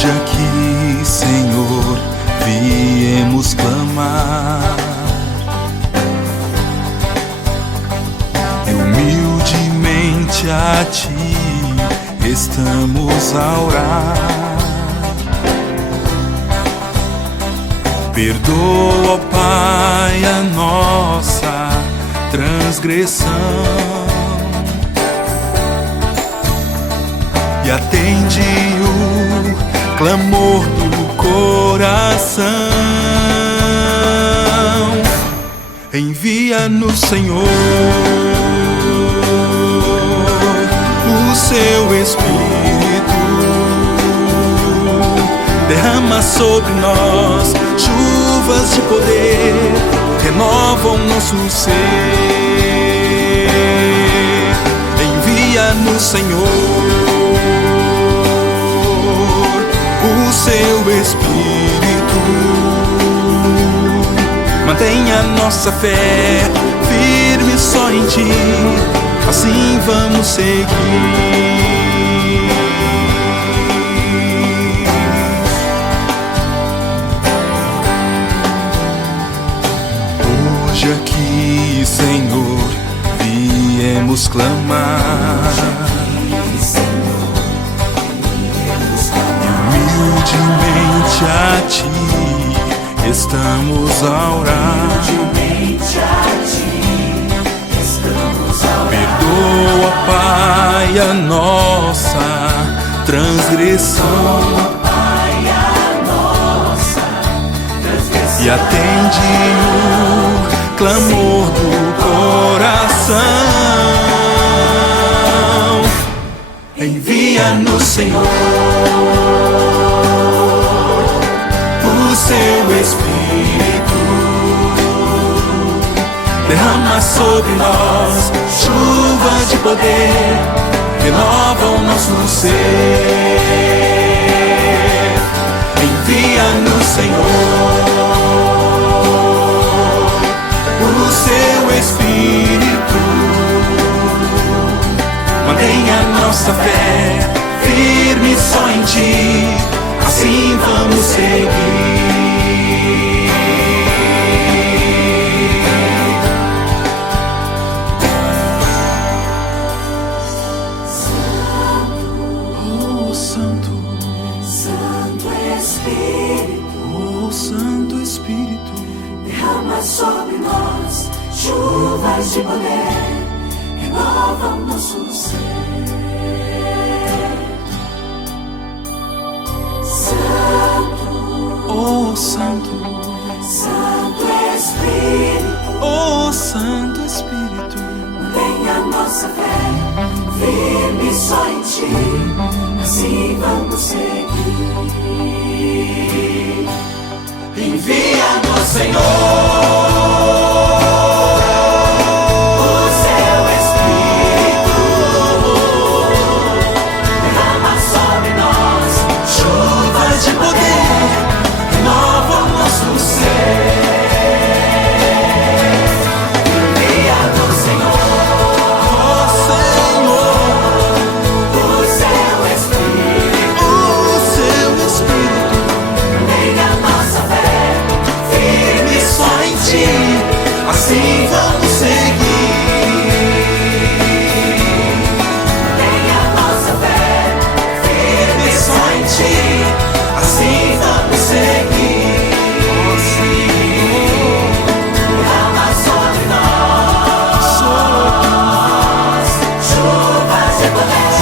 Hoje aqui, Senhor, viemos clamar e humildemente a Ti estamos a orar. Perdoa, ó Pai, a nossa transgressão e atende o clamor do coração. Envia-nos, Senhor, o Seu Espírito, derrama sobre nós chuvas de poder, renovam nosso ser. Envia-nos, Senhor, o Seu Espírito, mantenha nossa fé firme só em Ti, assim vamos seguir. Hoje aqui, Senhor, viemos clamar, humildemente a Ti estamos a orar. Perdoa, Pai, a nossa transgressão e atende o clamor do coração. Envia-nos, Senhor, o Seu Espírito, derrama sobre nós chuva de poder, renova o nosso ser. Envia-nos, Senhor, o Seu Espírito, mantenha nossa fé firme só em Ti, assim vamos seguir. Oh Santo, Santo Espírito, oh Santo Espírito, derrama sobre nós chuvas de poder, renova o nosso ser. oh Santo, Santo Espírito, oh Santo Espírito, mantenha nossa fé firme só em Ti, assim vamos seguir. envia-nos, Senhor, O Seu Espírito, derrama sobre nós chuvas de poder, renova o nosso ser. envia-nos, Senhor, Oh Senhor, o Seu Espírito, o Seu Espírito, mantenha nossa fé firme só em Ti, assim vamos seguir. mantenha nossa fé Firme só em Ti, assim vamos seguir. Oh Senhor, derrama sobre nós chuvas de poder,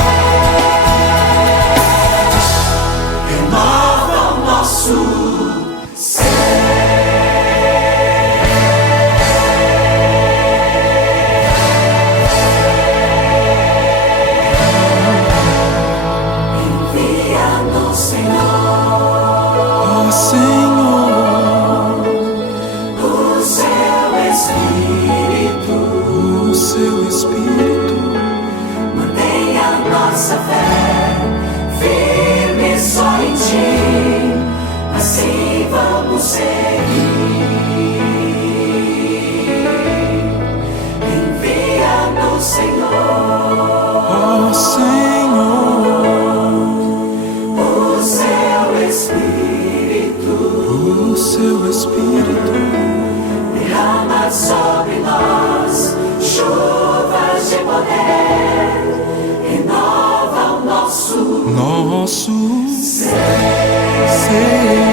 renova o nosso envia-nos, Senhor, oh Senhor, o Seu Espírito, o Seu Espírito, mantenha nossa fé firme só em Ti, assim vamos seguir. Envia-nos, Senhor, oh Senhor, o Seu poder, renova o nosso nosso ser. ser.